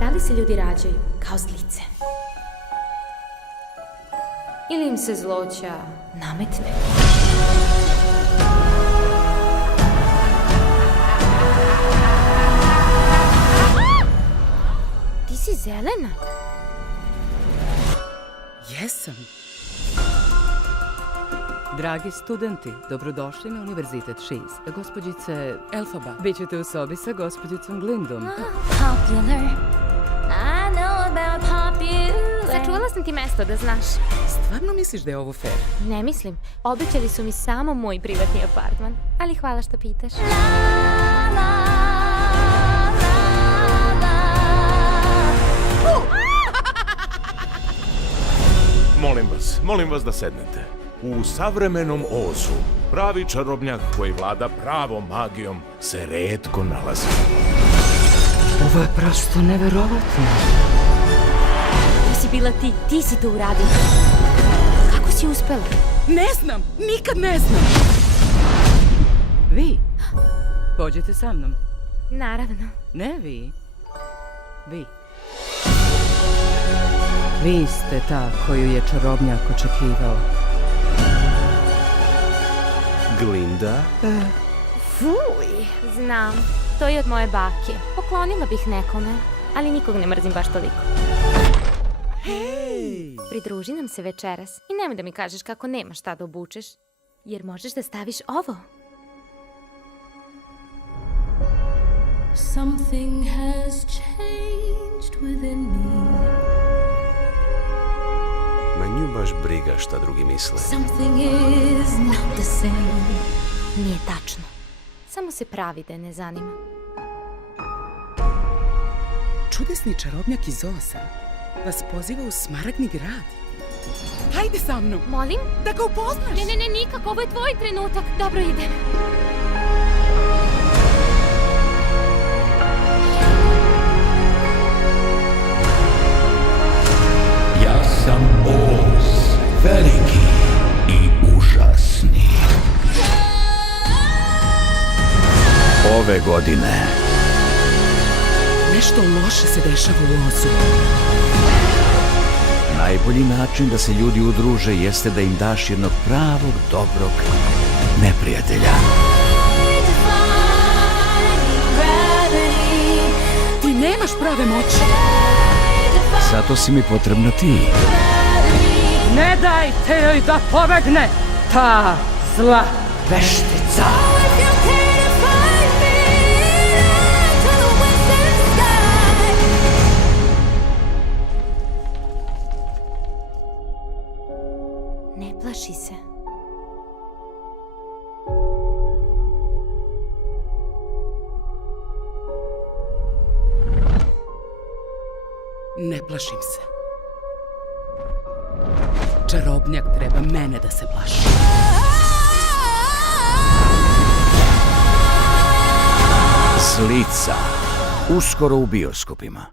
Da li se ljudi rađaju kao zlice? Ili im se zloća nametne? Ti si zelena? Jesam. Dragi studenti, dobrodošli na Univerzitet Šis. Gospođice Elfaba, bit ćete u sobi sa gospođicom Glindom. Popular. I know about popular. Sačuvala sam ti mesto, da znaš. Stvarno misliš da je ovo fair? Ne mislim. Obećali su mi samo moj privatni apartman. Ali hvala što pitaš. Molim vas da sednete. U savremenom Ozu pravi čarobnjak koji vlada pravom magijom se retko nalazi. Ovo je prosto neverovatno. To si bila ti. Ti si to uradio. Kako si uspela? Ne znam, nikad ne znam. Vi, pođite sa mnom. Naravno. Ne vi. Vi. Vi ste ta koju je čarobnjak očekivao. Glinda? Fuj. Znam. To je od moje bake. Poklonila bih nekome, ali nikog ne mrzim baš toliko. Hej! Pridruži nam se večeras i nemoj da mi kažeš kako nemaš šta da obučeš, jer možeš da staviš ovo. Something has changed within me. Ma nju baš briga šta drugi misle. Something is not the same. Nije tačno. Samo se pravi da je ne zanima. Čudesni čarobnjak iz Oza vas poziva u Smaragdni grad. Hajde sa mnom, Molim? da ga upoznaš. Ne, nikako. Ovo je tvoj trenutak. Dobro, idem. Ja sam Oz, veliki i užasni. Ove godine Nešto loše se dešava u Ozu. najbolji način da se ljudi udruže jeste da im daš jednog pravog, dobrog neprijatelja. Ti nemaš prave moći. Zato si mi potrebna ti. Ne dajte joj da pobegne, ta zla veštica. Ne plaši se. Ne plašim se. Čarobnjak treba mene da se plaši. Zlica. Uskoro u bioskopima.